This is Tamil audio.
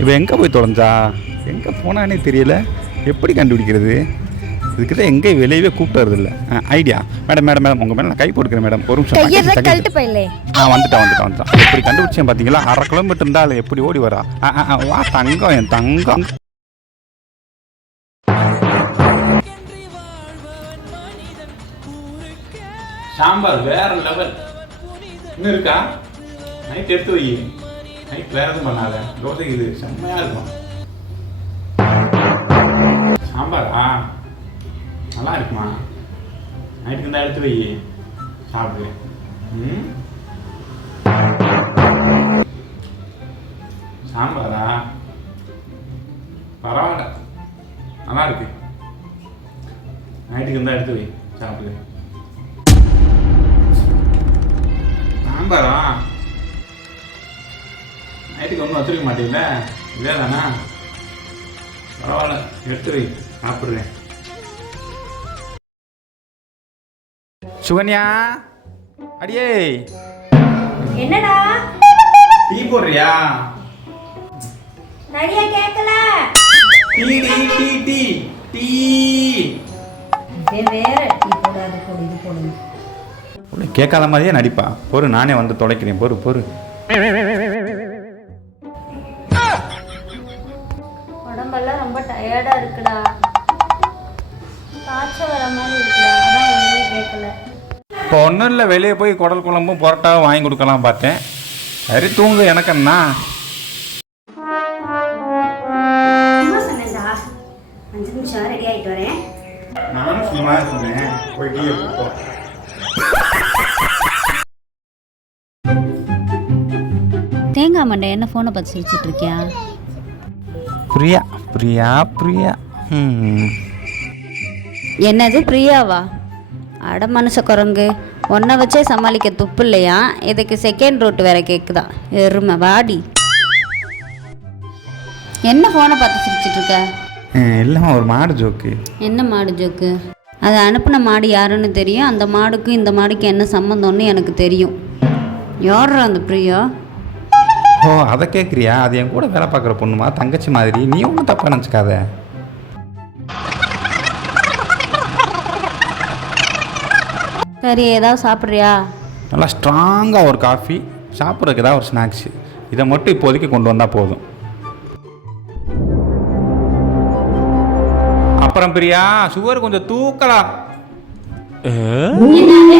இப்போ எங்கே போய் தொலைஞ்சா? எங்கே போனானே தெரியல. எப்படி கண்டுபிடிக்கிறது? இதுக்கிட்ட எங்கே வெளியவே கூப்பிட்டு வருது இல்லை ஐடியா மேடம் மேடம் மேடம் உங்கள் மேலே நான் கை போட்டுக்கிறேன் மேடம். ஒரு நிமிஷம் ஆ வந்துட்டான் வந்துட்டான் வந்துட்டான். எப்படி கண்டுபிடிச்சேன் பார்த்தீங்களா அரை கிலோமீட்டர் இருந்தால் எப்படி ஓடி வரா? ஆ, ஆ, ஆ, வா தங்கம் என் தங்கம். சாம்பார் வேற லெவல் இன்னும் இருக்கா? நைட் எடுத்து வை நைட் வேற எதுவும் பண்ணாத. தோசைக்கு இது செம்மையா இருக்கும். சாம்பாரா நல்லா இருக்குமா? நைட்டுக்கு இருந்தால் எடுத்து வை. சாப்பிடு. ம்? சாம்பாரா? பரவாயில்ல. நல்லா இருக்கு. நைட்டுக்கு இருந்தால் எடுத்து வை. சாப்பிடு. சாம்பாரா? நைட்டுக்கு ஒன்றும் வச்சிருக்க மாட்டீங்களா? இதே தானா? பரவாயில்ல எடுத்து வை சாப்பிட்றேன். சுகன்யா அடியே. என்னடா? டீ போடுறியா? நிறைய கேட்கல tea tea tea tea tea. வேற டீ போடு அது போடு இது போடு உன்னை கேட்காத மாதிரியே நடிப்பா. பொறு நானே வந்து தொலைக்கிறேன். பொறு பொறு உடம்பெல்லாம் ரொம்ப டயர்டா இருக்குடா. காய்ச்சல் வர மாதிரி இருக்குடா. அதான் ஒண்ணுமே கேட்கல இப்போ ஒன்றும் இல்லை வெளியே போய் குடல் குழம்பும் புரோட்டாவும் வாங்கி கொடுக்கலாம் பார்த்தேன். சரி தூங்கு. எனக்கு என்ன? சும்மா சொன்னேன்டா அஞ்சு நிமிஷம் ரெடி ஆகிட்டு வரேன். நானும் சும்மா சொன்னேன் போய் டீ போ தேங்காய் மண்டை என்ன ஃபோனை பார்த்து சிரிச்சிட்டு இருக்கியா? பிரியா பிரியா பிரியா. என்னது பிரியாவா? அட மனுஷ குரங்கு. ஒன்றை வச்சே சமாளிக்க துப்பு இல்லையா? இதுக்கு செகண்ட் ரூட் வேற கேட்குதா எருமை வாடி. என்ன ஃபோனை பார்த்து சிரிச்சிட்டு இருக்க? இல்லைம்மா ஒரு மாடு ஜோக்கு என்ன மாடு ஜோக்கு அதை அனுப்பின மாடு யாருன்னு தெரியும். அந்த மாடுக்கும் இந்த மாடுக்கும் என்ன சம்மந்தம்னு எனக்கு தெரியும். யார்ரா அந்த பிரியா? ஓ அதை கேட்குறியா அது என் கூட வேலை பார்க்குற பொண்ணுமா? தங்கச்சி மாதிரி. நீ ஒன்றும் தப்பாக நினச்சிக்காத. சரி ஏதாவது சாப்பிட்றியா? நல்லா ஸ்ட்ராங்காக ஒரு காஃபி சாப்பிட்றதுக்கு ஏதாவது ஒரு ஸ்நாக்ஸு இதை மட்டும் இப்போதைக்கு கொண்டு வந்தால் போதும். அப்புறம் பிரியா சுகர் கொஞ்சம் தூக்கலாம் என்னது